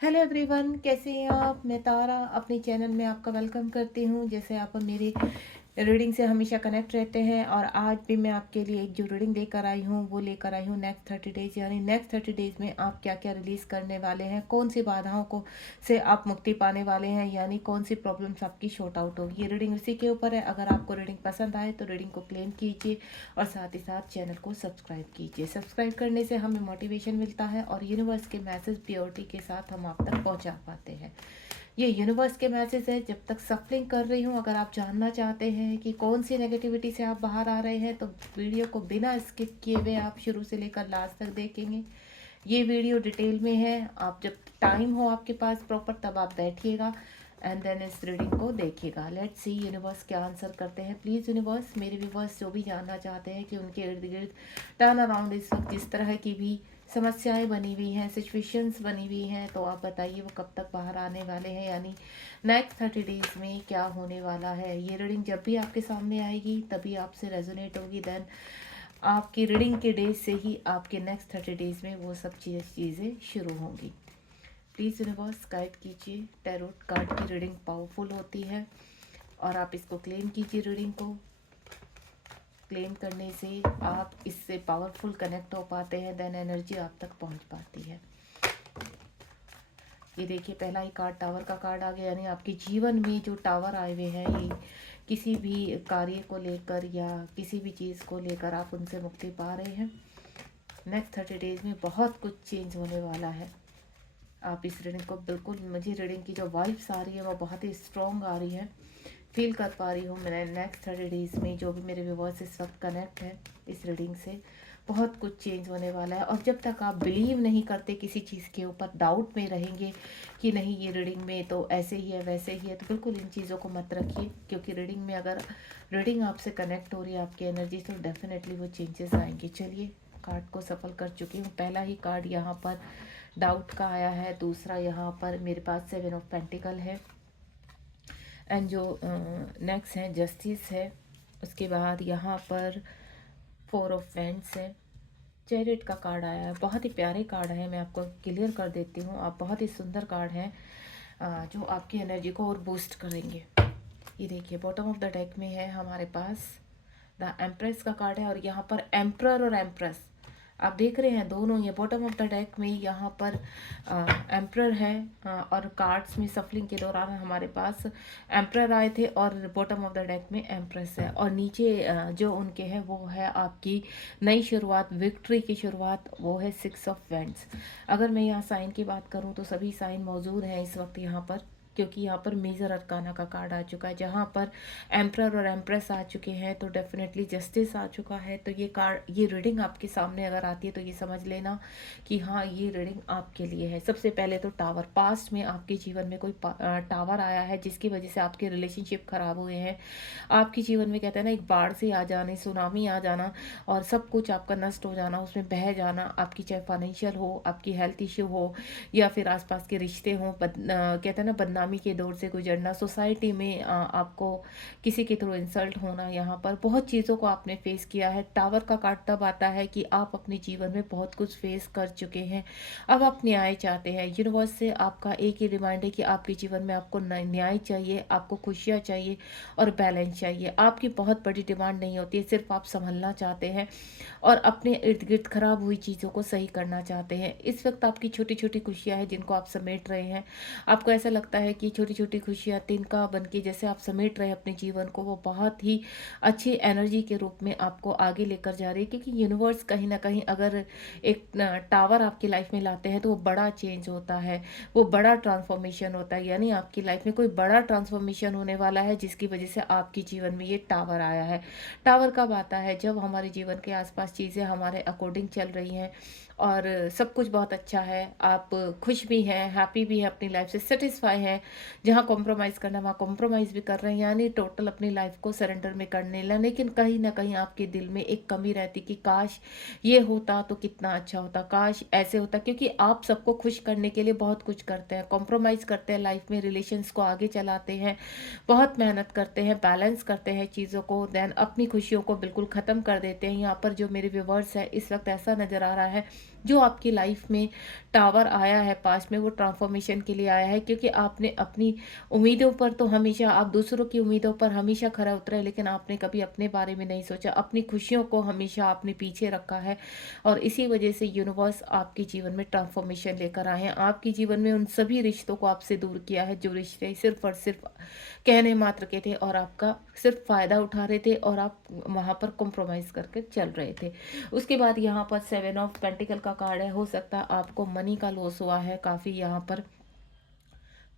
Hello everyone, कैसे हैं आप। मैं तारा अपने चैनल में आपका वेलकम करती हूँ। जैसे आप मेरी रीडिंग से हमेशा कनेक्ट रहते हैं, और आज भी मैं आपके लिए एक जो रीडिंग लेकर आई हूँ वो लेकर आई हूँ नेक्स्ट 30 डेज, यानी नेक्स्ट 30 डेज में आप क्या क्या रिलीज़ करने वाले हैं, कौन सी बाधाओं को से आप मुक्ति पाने वाले हैं, यानी कौन सी प्रॉब्लम्स आपकी शॉर्ट आउट होगी। ये रीडिंग उसी के ऊपर है। अगर आपको रीडिंग पसंद आए तो रीडिंग को क्लेम कीजिए और साथ ही साथ चैनल को सब्सक्राइब कीजिए। सब्सक्राइब करने से हमें मोटिवेशन मिलता है और यूनिवर्स के मैसेज प्योरिटी के साथ हम आप तक पहुंचा पाते हैं। ये यूनिवर्स के मैसेज है। जब तक सफलिंग कर रही हूँ, अगर आप जानना चाहते हैं कि कौन सी नेगेटिविटी से आप बाहर आ रहे हैं, तो वीडियो को बिना स्किप किए हुए आप शुरू से लेकर लास्ट तक देखेंगे। ये वीडियो डिटेल में है। आप जब टाइम हो आपके पास प्रॉपर, तब आप बैठिएगा एंड देन इस रीडिंग को देखिएगा। लेट्स सी यूनिवर्स क्या आंसर करते हैं। प्लीज़ यूनिवर्स, मेरे व्यूवर्स जो भी जानना चाहते हैं कि उनके इर्द गिर्द टर्न अराउंड इस वक्त जिस तरह की भी समस्याएं बनी हुई हैं, सिचुएशंस बनी हुई हैं, तो आप बताइए वो कब तक बाहर आने वाले हैं, यानी नेक्स्ट 30 डेज में क्या होने वाला है। ये रीडिंग जब भी आपके सामने आएगी तभी आपसे रेजोनेट होगी। देन आपकी रीडिंग के डेज से ही आपके नेक्स्ट 30 डेज में वो सब चीज़ें शुरू होंगी। प्लीज़ यूनिवर्स गाइड कीजिए। टैरोट कार्ड की रीडिंग पावरफुल होती है और आप इसको क्लेम कीजिए। रीडिंग को क्लेम करने से आप इससे पावरफुल कनेक्ट हो पाते हैं। देन एनर्जी आप तक पहुंच पाती है। ये देखिए, पहला ही कार्ड टावर का कार्ड आ गया, यानी आपके जीवन में जो टावर आए हुए हैं, ये किसी भी कार्य को लेकर या किसी भी चीज़ को लेकर आप उनसे मुक्ति पा रहे हैं। नेक्स्ट 30 डेज में बहुत कुछ चेंज होने वाला है। आप इस रीडिंग को बिल्कुल, मुझे रीडिंग की जो वाइब्स आ रही है वो बहुत ही स्ट्रॉन्ग आ रही है। फील कर पा रही हूँ मैं नेक्स्ट 30 डेज में जो भी मेरे व्यूवर्स इस वक्त कनेक्ट है इस रीडिंग से, बहुत कुछ चेंज होने वाला है। और जब तक आप बिलीव नहीं करते किसी चीज़ के ऊपर, डाउट में रहेंगे कि नहीं ये रीडिंग में तो ऐसे ही है वैसे ही है, तो बिल्कुल इन चीज़ों को मत रखिए। क्योंकि रीडिंग में अगर रीडिंग आपसे कनेक्ट हो रही है आपकी एनर्जी, तो डेफिनेटली वो चेंजेस आएंगे। चलिए, कार्ड को सफल कर चुकी हूँ। पहला ही कार्ड यहाँ पर डाउट का आया है, दूसरा यहाँ पर मेरे पास 7 ऑफ पेंटिकल है, एंड जो नेक्स्ट है जस्टिस है। उसके बाद यहाँ पर 4 ऑफ वैंड्स है। चैरियट का कार्ड आया है। बहुत ही प्यारे कार्ड है, मैं आपको क्लियर कर देती हूँ। आप बहुत ही सुंदर कार्ड हैं जो आपकी एनर्जी को और बूस्ट करेंगे। ये देखिए, बॉटम ऑफ द डेक में है हमारे पास द एम्प्रेस का कार्ड है, और यहाँ पर एम्प्रर और एम्प्रेस आप देख रहे हैं दोनों। ये बॉटम ऑफ द डेक में यहाँ पर एम्प्रर है, और कार्ड्स में सफलिंग के दौरान हमारे पास एम्प्रर आए थे, और बॉटम ऑफ द डेक में एम्प्रेस है। और नीचे जो उनके हैं वो है आपकी नई शुरुआत, विक्ट्री की शुरुआत, वो है 6 ऑफ वैंड्स। अगर मैं यहाँ साइन की बात करूँ तो सभी साइन मौजूद हैं इस वक्त यहाँ पर, क्योंकि यहाँ पर मेजर अरकाना का कार्ड आ चुका है, जहाँ पर एम्प्रर और एम्प्रेस आ चुके हैं, तो डेफिनेटली जस्टिस आ चुका है। तो ये कार्ड, ये रीडिंग आपके सामने अगर आती है तो ये समझ लेना कि हाँ, ये रीडिंग आपके लिए है। सबसे पहले तो टावर, पास्ट में आपके जीवन में कोई टावर आया है जिसकी वजह से आपके रिलेशनशिप खराब हुए हैं। आपके जीवन में कहते हैं ना, एक बाढ़ से आ जाने, सुनामी आ जाना और सब कुछ आपका नष्ट हो जाना, उसमें बह जाना। आपकी चाहे फाइनेंशियल हो, आपकी हेल्थ इश्यू हो, या फिर आसपास के रिश्ते हों, कहते हैं ना बदनामी के दौर से गुजरना, सोसाइटी में आपको किसी के थ्रू इंसल्ट होना, यहाँ पर बहुत चीज़ों को आपने फेस किया है। टावर का कार्ड तब आता है कि आप अपने जीवन में बहुत कुछ फेस कर चुके हैं, अब आप न्याय चाहते हैं। यूनिवर्स से आपका एक ही डिमांड है कि आपके जीवन में आपको न्याय चाहिए, आपको खुशियाँ चाहिए और बैलेंस चाहिए। आपकी बहुत बड़ी डिमांड नहीं होती है, सिर्फ आप संभलना चाहते हैं और अपने इर्द गिर्द खराब हुई चीज़ों को सही करना चाहते हैं। इस वक्त आपकी छोटी छोटी खुशियाँ हैं जिनको आप समेट रहे हैं। आपको ऐसा लगता है कि छोटी छोटी खुशियाँ तिनका बन के जैसे आप समेट रहे हैं अपने जीवन को, वो बहुत ही अच्छी एनर्जी के रूप में आपको आगे लेकर जा रही है। क्योंकि यूनिवर्स कहीं ना कहीं अगर एक टावर आपकी लाइफ में लाते हैं तो वो बड़ा चेंज होता है, वो बड़ा ट्रांसफॉर्मेशन होता है। यानी आपकी लाइफ में कोई बड़ा ट्रांसफॉर्मेशन होने वाला है जिसकी वजह से आपके जीवन में ये टावर आया है। टावर कब आता है? जब हमारे जीवन के आसपास चीज़ें हमारे अकॉर्डिंग चल रही हैं और सब कुछ बहुत अच्छा है, आप खुश भी हैं, हैप्पी भी हैं, अपनी लाइफ से सेटिस्फाई हैं। जहाँ कॉम्प्रोमाइज़ करना वहाँ कॉम्प्रोमाइज़ भी कर रहे हैं, यानी टोटल अपनी लाइफ को सरेंडर में करने लगे। लेकिन कहीं ना कहीं आपके दिल में एक कमी रहती कि काश ये होता तो कितना अच्छा होता, काश ऐसे होता। क्योंकि आप सबको खुश करने के लिए बहुत कुछ करते हैं, कॉम्प्रोमाइज़ करते हैं, लाइफ में रिलेशंस को आगे चलाते हैं, बहुत मेहनत करते हैं, बैलेंस करते हैं चीज़ों को, देन अपनी खुशियों को बिल्कुल ख़त्म कर देते हैं। यहाँ पर जो मेरे व्यूवर्स है इस वक्त ऐसा नज़र आ रहा है जो आपकी लाइफ में टावर आया है पास्ट में, वो ट्रांसफॉर्मेशन के लिए आया है, क्योंकि आपने अपनी उम्मीदों पर तो हमेशा, आप दूसरों की उम्मीदों पर हमेशा खरा उतरे, लेकिन आपने कभी अपने बारे में नहीं सोचा, अपनी खुशियों को हमेशा आपने पीछे रखा है। और इसी वजह से यूनिवर्स आपके जीवन में ट्रांसफॉर्मेशन लेकर आए हैं। आपके जीवन में उन सभी रिश्तों को आपसे दूर किया है, जो रिश्ते सिर्फ और सिर्फ कहने मात्र के थे और आपका सिर्फ फ़ायदा उठा रहे थे, और आप वहाँ पर कॉम्प्रोमाइज़ करके चल रहे थे। उसके बाद यहाँ पर 7 ऑफ पेंटिकल का कार्ड है। हो सकता है आपको मनी का लॉस हुआ है काफ़ी। यहाँ पर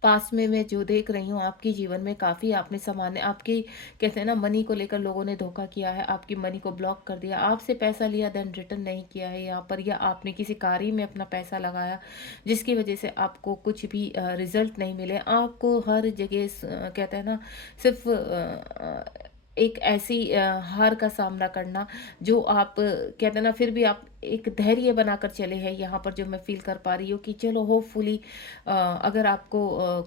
पास में मैं जो देख रही हूँ, आपके जीवन में काफ़ी आपने सामान्य, आपकी कहते हैं ना, मनी को लेकर लोगों ने धोखा किया है, आपकी मनी को ब्लॉक कर दिया, आपसे पैसा लिया देन रिटर्न नहीं किया है यहाँ पर, या आपने किसी कार्य में अपना पैसा लगाया जिसकी वजह से आपको कुछ भी रिजल्ट नहीं मिले। आपको हर जगह कहते हैं ना, सिर्फ एक ऐसी हार का सामना करना जो आप कहते हैं ना, फिर भी आप एक धैर्य बनाकर चले हैं यहाँ पर, जो मैं फील कर पा रही हूँ कि चलो होपफुली अगर आपको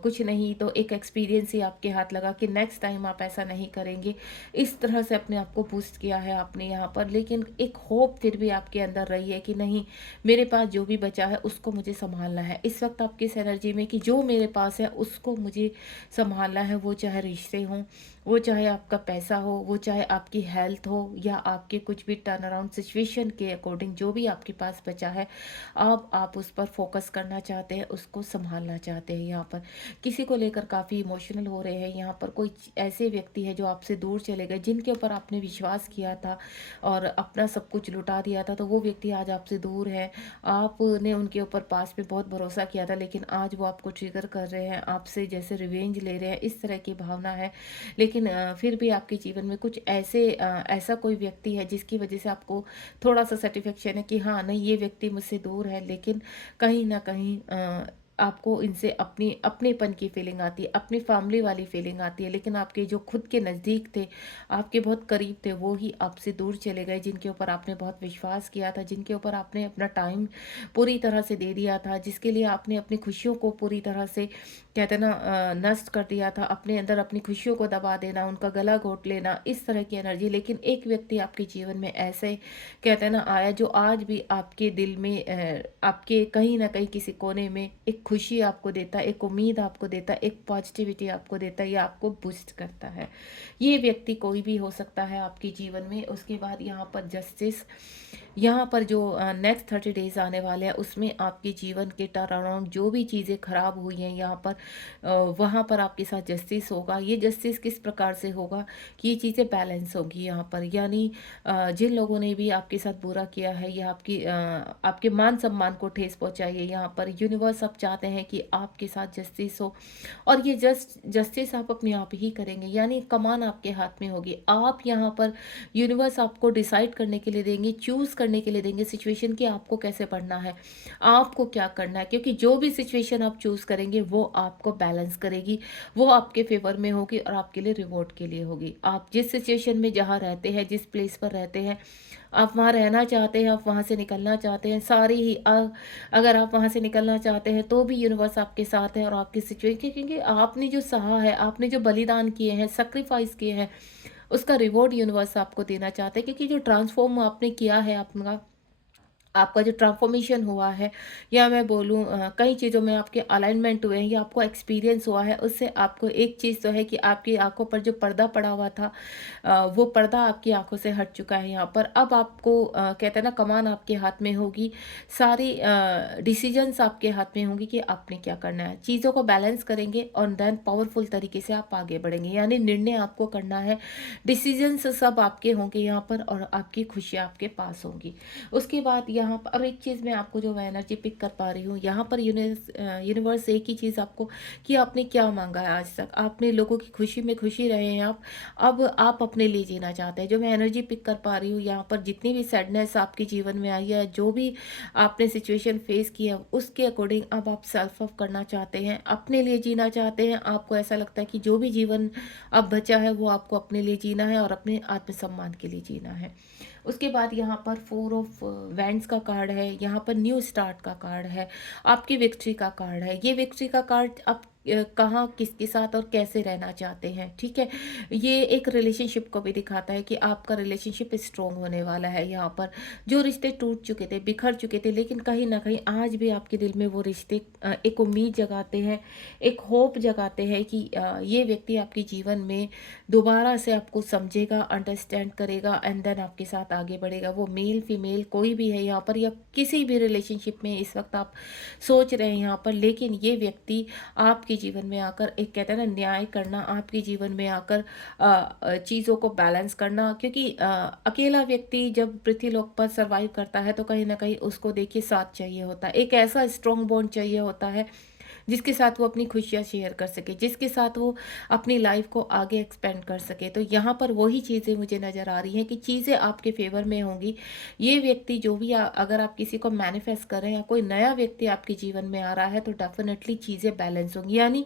कुछ नहीं तो एक एक्सपीरियंस ही आपके हाथ लगा कि नेक्स्ट टाइम आप ऐसा नहीं करेंगे। इस तरह से अपने आप को बूस्ट किया है आपने यहाँ पर, लेकिन एक होप फिर भी आपके अंदर रही है कि नहीं, मेरे पास जो भी बचा है उसको मुझे संभालना है। इस वक्त आपकी इस एनर्जी में कि जो मेरे पास है उसको मुझे संभालना है, वो चाहे रिश्ते हों, वो चाहे आपका पैसा हो, वो चाहे आपकी हेल्थ हो, या आपके कुछ भी टर्न अराउंड सिचुएशन के अकॉर्डिंग जो भी आपके पास बचा है, अब आप उस पर फोकस करना चाहते हैं, उसको संभालना चाहते हैं। यहाँ पर किसी को लेकर काफ़ी इमोशनल हो रहे हैं। यहाँ पर कोई ऐसे व्यक्ति है जो आपसे दूर चले गए, जिनके ऊपर आपने विश्वास किया था और अपना सब कुछ लुटा दिया था, तो वो व्यक्ति आज आपसे दूर है। आपने उनके ऊपर पास में बहुत भरोसा किया था, लेकिन आज वो आपको ट्रिगर कर रहे हैं, आपसे जैसे रिवेंज ले रहे हैं, इस तरह की भावना है। लेकिन फिर भी आपके जीवन में कुछ ऐसा कोई व्यक्ति है जिसकी वजह से आपको थोड़ा सा सेटिस्फेक्शन है कि हाँ, नहीं, ये व्यक्ति मुझसे दूर है, लेकिन कहीं ना कहीं आपको इनसे अपनेपन की फीलिंग आती है, अपनी फैमिली वाली फीलिंग आती है। लेकिन आपके जो खुद के नज़दीक थे, आपके बहुत करीब थे, वो ही आपसे दूर चले गए, जिनके ऊपर आपने बहुत विश्वास किया था, जिनके ऊपर आपने अपना टाइम पूरी तरह से दे दिया था, जिसके लिए आपने अपनी खुशियों को पूरी तरह से कहते हैं ना नष्ट कर दिया था, अपने अंदर अपनी खुशियों को दबा देना, उनका गला घोट लेना, इस तरह की एनर्जी। लेकिन एक व्यक्ति आपके जीवन में ऐसे कहते हैं ना आया, जो आज भी आपके दिल में आपके कहीं ना कहीं किसी कोने में एक खुशी आपको देता है, एक उम्मीद आपको देता है, एक पॉजिटिविटी आपको देता है, या आपको बूस्ट करता है। ये व्यक्ति कोई भी हो सकता है आपके जीवन में। उसके बाद यहाँ पर जस्टिस, यहाँ पर जो नेक्स्ट 30 डेज आने वाले हैं, उसमें आपके जीवन के टर्न अराउंड जो भी चीज़ें खराब हुई हैं, यहाँ पर वहाँ पर आपके साथ जस्टिस होगा। ये जस्टिस किस प्रकार से होगा कि ये चीज़ें बैलेंस होगी यहाँ पर, यानी जिन लोगों ने भी आपके साथ बुरा किया है, या आपके मान सम्मान को ठेस पहुँचाई है, यहाँ पर यूनिवर्स अब चाहते हैं कि आपके साथ जस्टिस हो, और ये जस्टिस आप अपने आप ही करेंगे, यानी कमान आपके हाथ में होगी। आप यहाँ पर यूनिवर्स आपको डिसाइड करने के लिए देंगे, चूज़ करने के लिए देंगे सिचुएशन कि आपको कैसे पढ़ना है, आपको क्या करना है, क्योंकि जो भी सिचुएशन आप चूज़ करेंगे वो आपको बैलेंस करेगी, वो आपके फेवर में होगी और आपके लिए रिवॉर्ड के लिए होगी। आप जिस सिचुएशन में जहाँ रहते हैं, जिस प्लेस पर रहते हैं, आप वहाँ रहना चाहते हैं, आप वहाँ से निकलना चाहते हैं, सारी ही अगर आप वहाँ से निकलना चाहते हैं तो भी यूनिवर्स आपके साथ है, और आपकी सिचुएशन, क्योंकि आपने जो सहा है, आपने जो बलिदान किए हैं, सेक्रीफाइस किए हैं, उसका रिवॉर्ड यूनिवर्स आपको देना चाहता है। क्योंकि जो ट्रांसफॉर्म आपने किया है, आपका जो ट्रांसफॉर्मेशन हुआ है, या मैं बोलूँ कई चीज़ों में आपके अलाइनमेंट हुए हैं, या आपको एक्सपीरियंस हुआ है, उससे आपको एक चीज़ तो है कि आपकी आंखों पर जो पर्दा पड़ा हुआ था, वो पर्दा आपकी आंखों से हट चुका है। यहाँ पर अब आपको कहते हैं ना, कमान आपके हाथ में होगी, सारी डिसीजंस आपके हाथ में होंगी कि आपने क्या करना है। चीज़ों को बैलेंस करेंगे और देन पावरफुल तरीके से आप आगे बढ़ेंगे, यानी निर्णय आपको करना है, डिसीजंस सब आपके होंगे यहाँ पर, और आपकी खुशियाँ आपके पास होंगी। उसके बाद यहाँ पर और एक चीज़ मैं आपको जो मैं एनर्जी पिक कर पा रही हूँ, यहाँ पर यूनिवर्स एक ही चीज़ आपको, कि आपने क्या मांगा है आज तक, आपने लोगों की खुशी में खुशी रहे हैं आप, अब आप अपने लिए जीना चाहते हैं। जो मैं एनर्जी पिक कर पा रही हूँ यहाँ पर, जितनी भी सैडनेस आपके जीवन में आई है, जो भी आपने सिचुएशन फेस किया, उसके अकॉर्डिंग अब आप सेल्फ ऑफ करना चाहते हैं, अपने लिए जीना चाहते हैं। आपको ऐसा लगता है कि जो भी जीवन अब बचा है वो आपको अपने लिए जीना है और अपने आत्मसम्मान के लिए जीना है। उसके बाद यहाँ पर 4 ऑफ वैंड्स का कार्ड है, यहाँ पर न्यू स्टार्ट का कार्ड है, आपकी विक्ट्री का कार्ड है। ये विक्ट्री का कार्ड अब कहाँ किसके साथ और कैसे रहना चाहते हैं, ठीक है। ये एक रिलेशनशिप को भी दिखाता है कि आपका रिलेशनशिप स्ट्रोंग होने वाला है। यहाँ पर जो रिश्ते टूट चुके थे, बिखर चुके थे, लेकिन कहीं ना कहीं आज भी आपके दिल में वो रिश्ते एक उम्मीद जगाते हैं, एक होप जगाते हैं कि ये व्यक्ति आपके जीवन में दोबारा से आपको समझेगा, अंडरस्टैंड करेगा एंड देन आपके साथ आगे बढ़ेगा। वो मेल फीमेल कोई भी है यहाँ पर, या किसी भी रिलेशनशिप में इस वक्त आप सोच रहे हैं यहाँ पर, लेकिन ये व्यक्ति आपके जीवन में आकर, एक कहते हैं ना न्याय करना, आपके जीवन में आकर चीज़ों को बैलेंस करना। क्योंकि अकेला व्यक्ति जब पृथ्वीलोक पर सर्वाइव करता है तो कहीं ना कहीं उसको देखिए साथ चाहिए होता है, एक ऐसा स्ट्रॉन्ग बॉन्ड चाहिए होता है जिसके साथ वो अपनी खुशियाँ शेयर कर सके, जिसके साथ वो अपनी लाइफ को आगे एक्सपेंड कर सके। तो यहाँ पर वही चीज़ें मुझे नज़र आ रही हैं कि चीज़ें आपके फेवर में होंगी। ये व्यक्ति जो भी अगर आप किसी को मैनिफेस्ट कर रहे हैं या कोई नया व्यक्ति आपके जीवन में आ रहा है, तो डेफिनेटली चीज़ें बैलेंस होंगी, यानी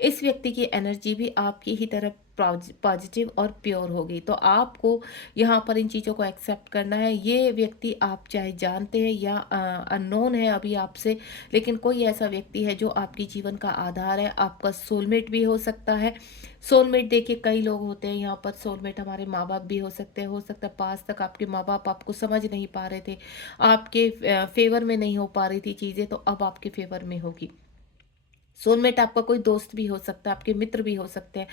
इस व्यक्ति की एनर्जी भी आपकी ही तरफ पॉजिटिव और प्योर होगी। तो आपको यहाँ पर इन चीज़ों को एक्सेप्ट करना है। ये व्यक्ति आप चाहे जानते हैं या अननोन है अभी आपसे, लेकिन कोई ऐसा व्यक्ति है जो आपके जीवन का आधार है, आपका सोलमेट भी हो सकता है। सोलमेट देखिए कई लोग होते हैं यहाँ पर, सोलमेट हमारे माँ बाप भी हो सकता है पास तक आपके माँ बाप आपको समझ नहीं पा रहे थे, आपके फेवर में नहीं हो पा रही थी चीज़ें, तो अब आपके फेवर में होगी। सोलमेट आपका कोई दोस्त भी हो सकता है, आपके मित्र भी हो सकते हैं,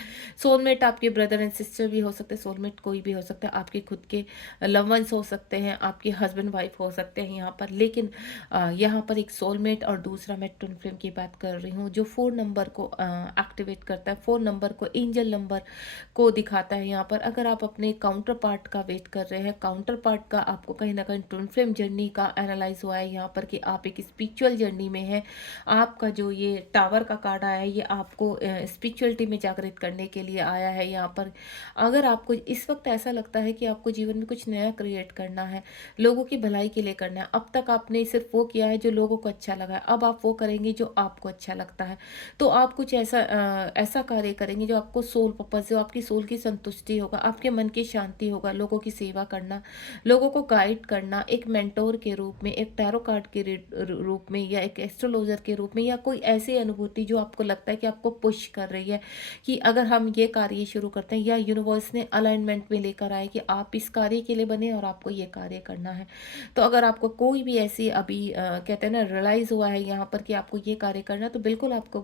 सोलमेट आपके ब्रदर एंड सिस्टर भी हो सकते हैं, सोलमेट कोई भी हो सकता है, आपके खुद के लव वंस हो सकते हैं, आपके हस्बैंड वाइफ हो सकते हैं यहाँ पर। लेकिन यहाँ पर एक सोलमेट और दूसरा मैं ट्विन फ्लेम की बात कर रही हूँ, जो 4 नंबर को एक्टिवेट करता है, 4 नंबर को एंजल नंबर को दिखाता है यहाँ पर। अगर आप अपने काउंटर पार्ट का वेट कर रहे हैं, काउंटर पार्ट का आपको कहीं ना कहीं ट्विन फ्लेम जर्नी का एनालाइज हुआ है यहाँ पर कि आप एक स्पिरिचुअल जर्नी में है। आपका जो ये टावर का कार्ड आया है, ये आपको स्पिरिचुअलिटी में जागृत करने के लिए आया है यहाँ पर। अगर आपको इस वक्त ऐसा लगता है कि आपको जीवन में कुछ नया क्रिएट करना है, लोगों की भलाई के लिए करना है, अब तक आपने सिर्फ वो किया है जो लोगों को अच्छा लगा है, अब आप वो करेंगे जो आपको अच्छा लगता है। तो आप कुछ ऐसा कार्य करेंगे जो आपको सोल पर्पस, जो आपकी सोल की संतुष्टि होगा, आपके मन की शांति होगा, लोगों की सेवा करना, लोगों को गाइड करना, एक मेंटोर के रूप में, एक टैरो कार्ड के रूप में, या एक एस्ट्रोलॉजर के रूप में, या कोई ऐसी अनुभूति जो आपको लगता है कि आपको पुश कर रही है कि अगर हम ये कार्य शुरू करते हैं, या यूनिवर्स ने अलाइनमेंट में लेकर आए कि आप इस कार्य के लिए बने और आपको ये कार्य करना है। तो अगर आपको कोई भी ऐसी अभी कहते हैं ना रियलाइज हुआ है यहाँ पर कि आपको ये कार्य करना है, तो बिल्कुल आपको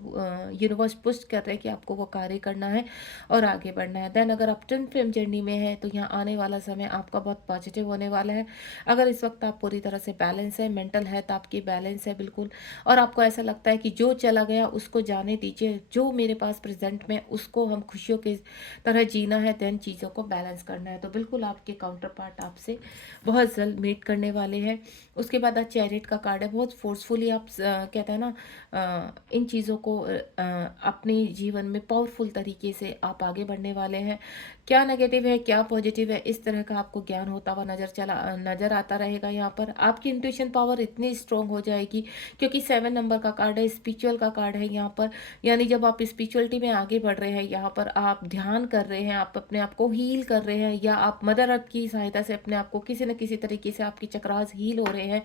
यूनिवर्स पुश कर रहे हैं कि आपको वो कार्य करना है और आगे बढ़ना है। देन अगर आप ट्विन फ्लेम जर्नी में है, तो यहाँ आने वाला समय आपका बहुत पॉजिटिव होने वाला है। अगर इस वक्त आप पूरी तरह से बैलेंस है, मेंटल हेल्थ आपकी बैलेंस है बिल्कुल, और आपको ऐसा लगता है कि जो चला गया उसको जाने दीजिए, जो मेरे पास प्रेजेंट में उसको हम खुशियों की तरह जीना है, देन चीज़ों को बैलेंस करना है, तो बिल्कुल आपके काउंटर पार्ट आपसे बहुत जल्द मीट करने वाले हैं। उसके बाद आज चैरिट का कार्ड है, बहुत फोर्सफुली आप कहते हैं ना इन चीज़ों को अपने जीवन में पावरफुल तरीके से आप आगे बढ़ने वाले हैं। क्या नेगेटिव है क्या पॉजिटिव है, इस तरह का आपको ज्ञान होता हुआ नजर आता रहेगा। यहाँ पर आपकी इंट्यूशन पावर इतनी स्ट्रोंग हो जाएगी, क्योंकि 7 नंबर का कार्ड है, स्पिरिचुअल का कार्ड है यहाँ पर। यानी जब आप स्पिरिचुअलिटी में आगे बढ़ रहे हैं, यहाँ पर आप ध्यान कर रहे हैं, आप अपने आप को हील कर रहे हैं, या आप मदर अर्थ की सहायता से अपने आप को किसी न किसी तरीके से आपकी चक्रास हील हो रहे हैं,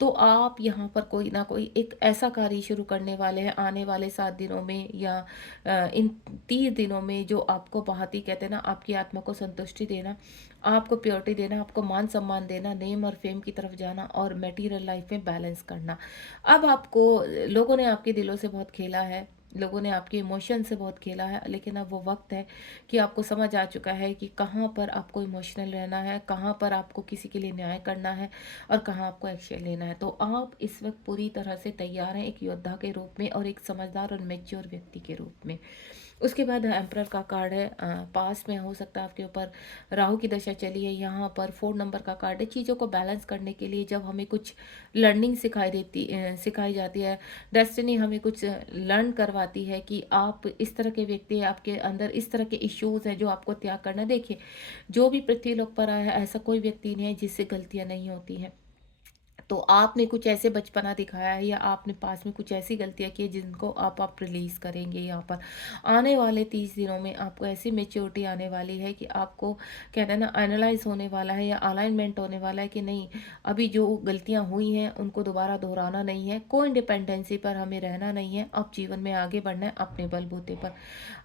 तो आप यहाँ पर कोई ना कोई एक ऐसा कार्य शुरू करने वाले हैं आने वाले 7 दिनों में, या इन 30 दिनों में, जो आपको बहुत ही कहते हैं ना आपकी आत्मा को संतुष्टि देना, आपको प्योरिटी देना, आपको मान सम्मान देना, नेम और फेम की तरफ जाना, और मटेरियल लाइफ में बैलेंस करना। अब आपको लोगों ने आपके दिलों से बहुत खेला है, लोगों ने आपके इमोशन से बहुत खेला है, लेकिन अब वो वक्त है कि आपको समझ आ चुका है कि कहाँ पर आपको इमोशनल रहना है, कहाँ पर आपको किसी के लिए न्याय करना है, और कहाँ आपको एक्शन लेना है। तो आप इस वक्त पूरी तरह से तैयार हैं, एक योद्धा के रूप में और एक समझदार और मेच्योर व्यक्ति के रूप में। उसके बाद एम्परर का कार्ड है, पास में हो सकता है आपके ऊपर राहु की दशा चली है। यहाँ पर 4 नंबर का कार्ड है, चीज़ों को बैलेंस करने के लिए जब हमें कुछ लर्निंग सिखाई जाती है, डेस्टिनी हमें कुछ लर्न करवाती है कि आप इस तरह के व्यक्ति हैं, आपके अंदर इस तरह के इश्यूज हैं जो आपको त्याग करना। देखिए, जो भी पृथ्वी लोक पर आया है, ऐसा कोई व्यक्ति नहीं है जिससे गलतियाँ नहीं होती हैं। तो आपने कुछ ऐसे बचपना दिखाया है या आपने पास में कुछ ऐसी गलतियाँ की है जिनको आप रिलीज़ करेंगे यहाँ पर। आने वाले 30 दिनों में आपको ऐसी मैच्योरिटी आने वाली है कि आपको कहते हैं ना एनालाइज़ होने वाला है या अलाइनमेंट होने वाला है कि नहीं, अभी जो गलतियाँ हुई हैं उनको दोबारा दोहराना नहीं है, को-इंडिपेंडेंसी पर हमें रहना नहीं है, अब जीवन में आगे बढ़ना है अपने बलबूते पर।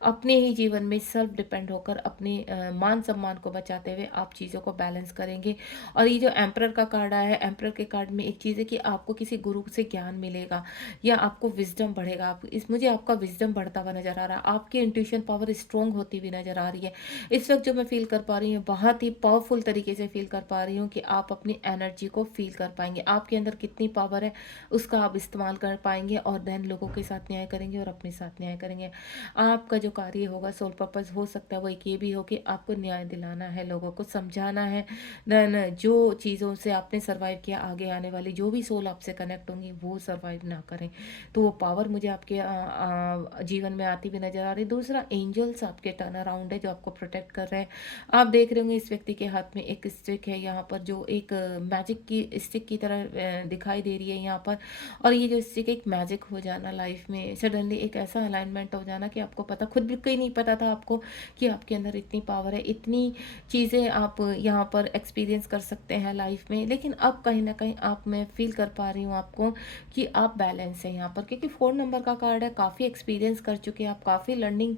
अपने ही जीवन में सेल्फ डिपेंड होकर अपने मान-सम्मान को बचाते हुए आप चीज़ों को बैलेंस करेंगे। और ये जो एम्परर का कार्ड आया है, एम्परर के कार्ड में एक चीज़ है कि आपको किसी गुरु से ज्ञान मिलेगा या आपको विज़डम बढ़ेगा। आप इस मुझे आपका विज़डम बढ़ता हुआ नज़र आ रहा है। आपकी इंट्यूशन पावर स्ट्रॉन्ग होती हुई नज़र आ रही है। इस वक़्त जो मैं फ़ील कर पा रही हूँ, बहुत ही पावरफुल तरीके से फ़ील कर पा रही हूँ कि आप अपनी एनर्जी को फ़ील कर पाएँगे। आपके अंदर कितनी पावर है, उसका आप इस्तेमाल कर पाएँगे और देन लोगों के साथ न्याय करेंगे और अपने साथ न्याय करेंगे। आपका जो कार्य होगा, सोल पर्पस हो सकता है वो एक ये भी हो कि आपको न्याय दिलाना है, लोगों को समझाना है। देन जो चीज़ों से आपने सर्वाइव किया, आगे आने वाली जो भी सोल आपसे कनेक्ट होंगी वो सर्वाइव ना करें। तो वो पावर मुझे आपके जीवन में आती हुई नज़र आ रही है। दूसरा, एंजल्स आपके टर्न अराउंड है जो आपको प्रोटेक्ट कर रहे हैं। आप देख रहे होंगे इस व्यक्ति के हाथ में एक स्टिक है यहाँ पर, जो एक मैजिक की स्टिक की तरह दिखाई दे रही है यहाँ पर। और ये जो स्टिक एक मैजिक हो जाना लाइफ में, सडनली एक ऐसा अलाइनमेंट हो जाना कि आपको पता, खुद भी कहीं नहीं पता था आपको कि आपके अंदर इतनी पावर है, इतनी चीज़ें आप यहाँ पर एक्सपीरियंस कर सकते हैं लाइफ में। लेकिन अब कहीं न कहीं आप, मैं फ़ील कर पा रही हूँ आपको कि आप बैलेंस हैं यहाँ पर, क्योंकि 4 नंबर का कार्ड है, काफ़ी एक्सपीरियंस कर चुके हैं आप, काफ़ी लर्निंग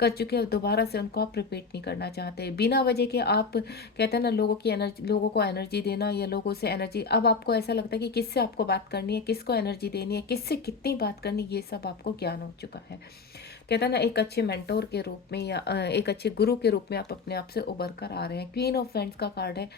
कर चुके हैं और दोबारा से उनको आप रिपीट नहीं करना चाहते। बिना वजह के आप कहते हैं ना, लोगों को एनर्जी देना या लोगों से एनर्जी, अब आपको ऐसा लगता है कि किससे आपको बात करनी है, किसको एनर्जी देनी है, किससे कितनी बात करनी है, ये सब आपको ज्ञान हो चुका है। कहते हैं ना, एक अच्छे मेंटोर के रूप में या एक अच्छे गुरु के रूप में आप अपने आप से उभर कर आ रहे हैं। क्वीन ऑफ वैंड्स का कार्ड है।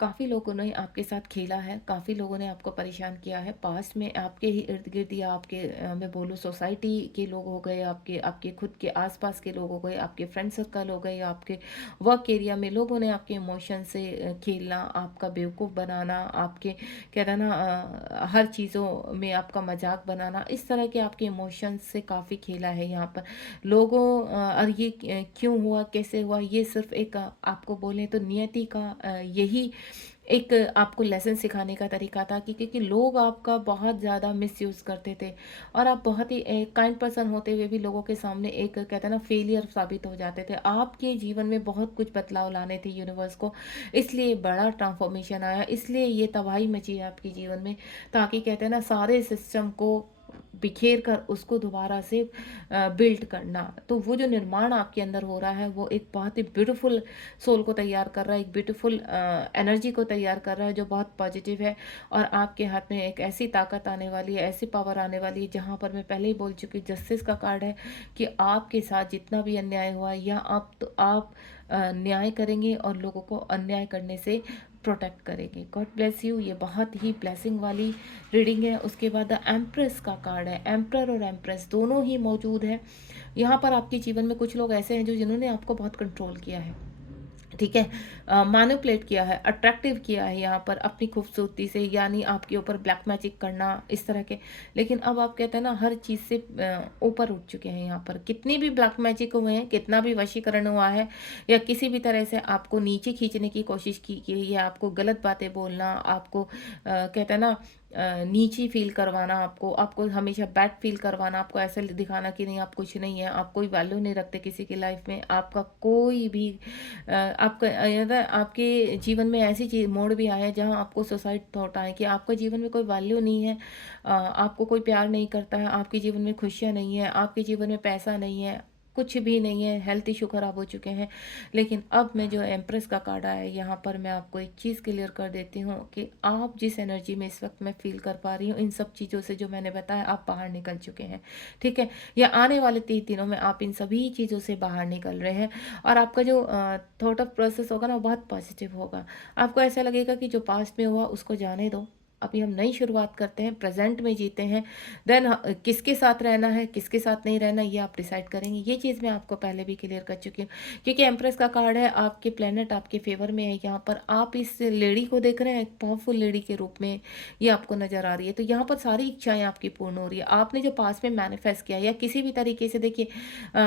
काफ़ी लोगों ने आपके साथ खेला है, काफ़ी लोगों ने आपको परेशान किया है। पास्ट में आपके ही इर्द-गिर्द या आपके मैं बोलूँ सोसाइटी के लोग हो गए, आपके आपके खुद के आस-पास के लोग हो गए, आपके फ्रेंड सर्कल हो गए या आपके वर्क एरिया में लोगों ने आपके इमोशन से खेलना, आपका बेवकूफ़ बनाना, आपके कहते हैं ना हर चीज़ों में आपका मज़ाक बनाना, इस तरह के आपके इमोशंस से काफ़ी खेला है यहाँ पर। लोगों और ये क्यों हुआ, कैसे हुआ, ये सिर्फ़ एक आपको बोलें तो नियति का यही एक आपको लेसन सिखाने का तरीका था कि क्योंकि लोग आपका बहुत ज़्यादा मिसयूज़ करते थे और आप बहुत ही काइंड पर्सन होते हुए भी लोगों के सामने एक कहते हैं ना फेलियर साबित हो जाते थे। आपके जीवन में बहुत कुछ बदलाव लाने थे यूनिवर्स को, इसलिए बड़ा ट्रांसफॉर्मेशन आया, इसलिए ये तबाही मची है आपके जीवन में, ताकि कहते हैं ना सारे सिस्टम को बिखेर कर उसको दोबारा से बिल्ड करना। तो वो जो निर्माण आपके अंदर हो रहा है वो एक बहुत ही ब्यूटीफुल सोल को तैयार कर रहा है, एक ब्यूटीफुल एनर्जी को तैयार कर रहा है जो बहुत पॉजिटिव है। और आपके हाथ में एक ऐसी ताकत आने वाली है, ऐसी पावर आने वाली है, जहाँ पर मैं पहले ही बोल चुकी हूँ, जस्टिस का कार्ड है कि आपके साथ जितना भी अन्याय हुआ या आप न्याय करेंगे और लोगों को अन्याय करने से प्रोटेक्ट करेंगे। God bless you. ये बहुत ही ब्लेसिंग वाली रीडिंग है। उसके बाद द एम्प्रेस का कार्ड है। एम्प्रर और एम्प्रेस दोनों ही मौजूद है यहाँ पर। आपके जीवन में कुछ लोग ऐसे हैं जो जिन्होंने आपको बहुत कंट्रोल किया है, ठीक है, मैनिपुलेट किया है, अट्रैक्टिव किया है यहाँ पर अपनी खूबसूरती से, यानी आपके ऊपर ब्लैक मैजिक करना इस तरह के। लेकिन अब आप कहते हैं ना हर चीज़ से ऊपर उठ चुके हैं यहाँ पर। कितनी भी ब्लैक मैजिक हुए हैं, कितना भी वशीकरण हुआ है या किसी भी तरह से आपको नीचे खींचने की कोशिश की है, आपको गलत बातें बोलना, आपको कहते हैं ना नीची फील करवाना, आपको आपको हमेशा बैड फील करवाना, आपको ऐसे दिखाना कि नहीं आप कुछ नहीं है, आप कोई वैल्यू नहीं रखते किसी की लाइफ में, आपका कोई भी आपका आपके जीवन में ऐसी चीज मोड़ भी आया है जहाँ आपको सुसाइड थॉट आए कि आपका जीवन में कोई वैल्यू नहीं है, आपको कोई प्यार नहीं करता है, आपके जीवन में खुशियाँ नहीं है, आपके जीवन में पैसा नहीं है, कुछ भी नहीं है, हेल्थ इशू खराब हो चुके हैं। लेकिन अब मैं जो एम्प्रेस का कार्ड आया है यहाँ पर, मैं आपको एक चीज़ क्लियर कर देती हूँ कि आप जिस एनर्जी में इस वक्त मैं फील कर पा रही हूँ, इन सब चीज़ों से जो मैंने बताया आप बाहर निकल चुके हैं, ठीक है। या आने वाले 30 दिनों में आप इन सभी चीज़ों से बाहर निकल रहे हैं और आपका जो थॉट ऑफ प्रोसेस होगा ना, वो बहुत पॉजिटिव होगा। आपको ऐसा लगेगा कि जो पास्ट में हुआ उसको जाने दो, अभी हम नई शुरुआत करते हैं, प्रेजेंट में जीते हैं। देन किसके साथ रहना है, किसके साथ नहीं रहना, ये आप डिसाइड करेंगे। ये चीज़ मैं आपको पहले भी क्लियर कर चुकी हूँ, क्योंकि एम्प्रेस का कार्ड है, आपके प्लेनेट आपके फेवर में है। यहाँ पर आप इस लेडी को देख रहे हैं, एक पावरफुल लेडी के रूप में ये आपको नजर आ रही है। तो यहाँ पर सारी इच्छाएं आपकी पूर्ण हो रही है। आपने जो पास में मैनिफेस्ट किया या किसी भी तरीके से, देखिए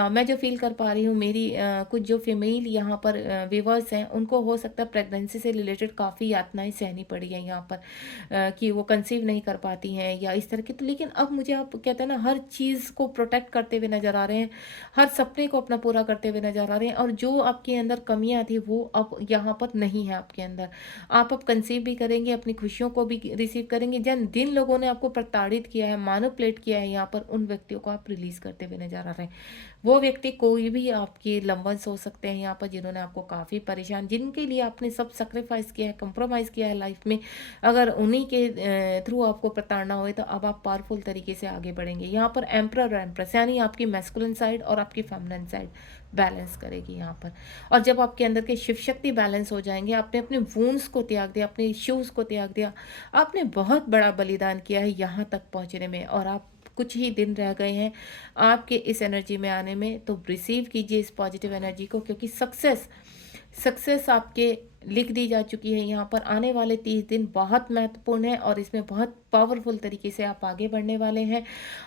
मैं जो फील कर पा रही हूँ, मेरी कुछ जो फीमेल यहाँ पर व्यूवर्स हैं, उनको हो सकता है प्रेगनेंसी से रिलेटेड काफ़ी यातनाएं सहनी पड़ी है यहाँ पर। कि वो कंसीव नहीं कर पाती हैं या इस तरह की। तो लेकिन अब मुझे आप कहते हैं ना हर चीज़ को प्रोटेक्ट करते हुए नज़र आ रहे हैं, हर सपने को अपना पूरा करते हुए नज़र आ रहे हैं, और जो आपके अंदर कमियाँ थी वो अब यहाँ पर नहीं है आपके अंदर। आप अब कंसीव भी करेंगे, अपनी खुशियों को भी रिसीव करेंगे। जिन लोगों ने आपको प्रताड़ित किया है, मैनिपुलेट किया है, यहाँ पर उन व्यक्तियों को आप रिलीज़ करते हुए नज़र आ रहे हैं। वो व्यक्ति कोई भी आपके लव्ड वन्स हो सकते हैं यहाँ पर, जिन्होंने आपको काफ़ी परेशान, जिनके लिए आपने सब सैक्रिफाइस किया है, कंप्रोमाइज़ किया है लाइफ में, अगर उन्हीं के थ्रू आपको प्रताड़ना हुई तो अब आप पावरफुल तरीके से आगे बढ़ेंगे। यहाँ पर एम्परर और एम्प्रेस यानी आपकी मैस्कुलिन साइड और आपकी फेमिनिन साइड बैलेंस करेगी यहाँ पर। और जब आपके अंदर के शिव शक्ति बैलेंस हो जाएंगे, आपने अपने वूंड्स को त्याग दिया, अपने इश्यूज़ को त्याग दिया, आपने बहुत बड़ा बलिदान किया है यहाँ तक पहुँचने में, और आप कुछ ही दिन रह गए हैं आपके इस एनर्जी में आने में। तो रिसीव कीजिए इस पॉजिटिव एनर्जी को, क्योंकि सक्सेस आपके लिख दी जा चुकी है। यहाँ पर आने वाले 30 दिन बहुत महत्वपूर्ण है और इसमें बहुत पावरफुल तरीके से आप आगे बढ़ने वाले हैं।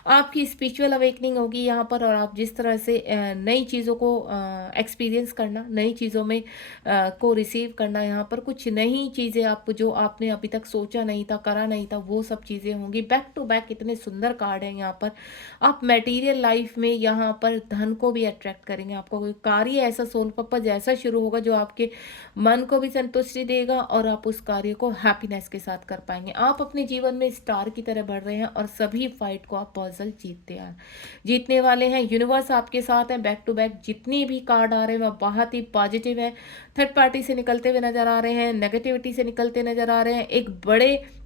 आपकी स्पिरिचुअल अवेकनिंग होगी यहाँ पर, और आप जिस तरह से नई चीज़ों को एक्सपीरियंस करना, नई चीज़ों में को रिसीव करना, यहाँ पर कुछ नई चीज़ें आप जो आपने अभी तक सोचा नहीं था, करा नहीं था, वो सब चीज़ें होंगी। बैक टू बैक इतने सुंदर कार्ड हैं यहाँ पर। आप मटेरियल लाइफ में यहाँ पर धन को भी अट्रैक्ट करेंगे। आपका कोई कार्य ऐसा सोल पर्पस ऐसा शुरू होगा जो आपके मन को भी संतुष्टि देगा और आप उस कार्य को हैप्पीनेस के साथ कर पाएंगे। आप अपने जीवन में स्टार की तरह बढ़ रहे हैं और सभी फाइट को आप बहुत जल्द जीतने वाले हैं। यूनिवर्स आपके साथ है। बैक टू बैक जितनी भी कार्ड आ रहे हैं वह बहुत ही पॉजिटिव है। थर्ड पार्टी से निकलते हुए नजर आ रहे हैं, नेगेटिविटी से निकलते नजर आ रहे हैं। एक बड़े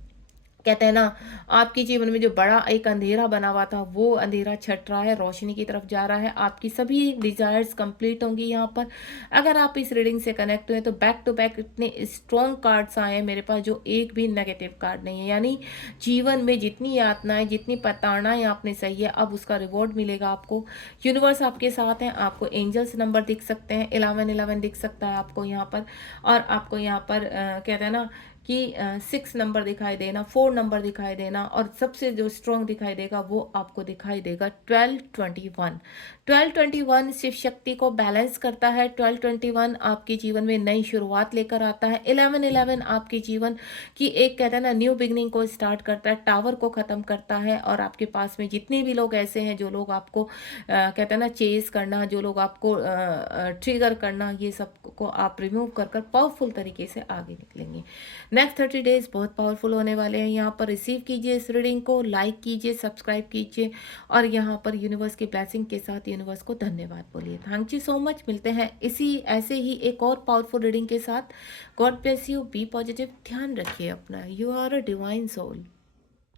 कहते हैं ना, आपके जीवन में जो बड़ा एक अंधेरा बना हुआ था वो अंधेरा छट रहा है, रोशनी की तरफ जा रहा है। आपकी सभी डिजायर्स कंप्लीट होंगी यहाँ पर। अगर आप इस रीडिंग से कनेक्ट हुए तो बैक टू बैक इतने स्ट्रॉन्ग कार्ड्स आए हैं मेरे पास, जो एक भी नेगेटिव कार्ड नहीं है। यानी जीवन में जितनी यातनाएं, जितनी प्रताड़नाएं आपने सही है, अब उसका रिवॉर्ड मिलेगा आपको। यूनिवर्स आपके साथ है। आपको एंजल्स नंबर दिख सकते हैं, 1111 दिख सकता है आपको यहाँ पर, और आपको यहाँ पर कहते हैं ना कि 6 नंबर दिखाई देना, 4 नंबर दिखाई देना, और सबसे जो स्ट्रॉन्ग दिखाई देगा वो आपको दिखाई देगा 1221। 1221 शिव शक्ति को बैलेंस करता है। 1221 आपके जीवन में नई शुरुआत लेकर आता है। 1111 आपके जीवन की एक कहते हैं ना न्यू बिगनिंग को स्टार्ट करता है, टावर को खत्म करता है। और आपके पास में जितने भी लोग ऐसे हैं जो लोग आपको कहते हैं ना चेज करना, जो लोग आपको ट्रिगर करना, ये सब को आप रिमूव कर पावरफुल तरीके से आगे निकलेंगे। नेक्स्ट 30 डेज बहुत पावरफुल होने वाले हैं। यहाँ पर रिसीव कीजिए इस रीडिंग को, लाइक कीजिए, सब्सक्राइब कीजिए, और यहाँ पर यूनिवर्स की ब्लेसिंग के साथ यूनिवर्स को धन्यवाद बोलिए। Thank you so much. मिलते हैं इसी ऐसे ही एक और पावरफुल रीडिंग के साथ। God bless you, be positive, ध्यान रखिए अपना। You are a divine soul.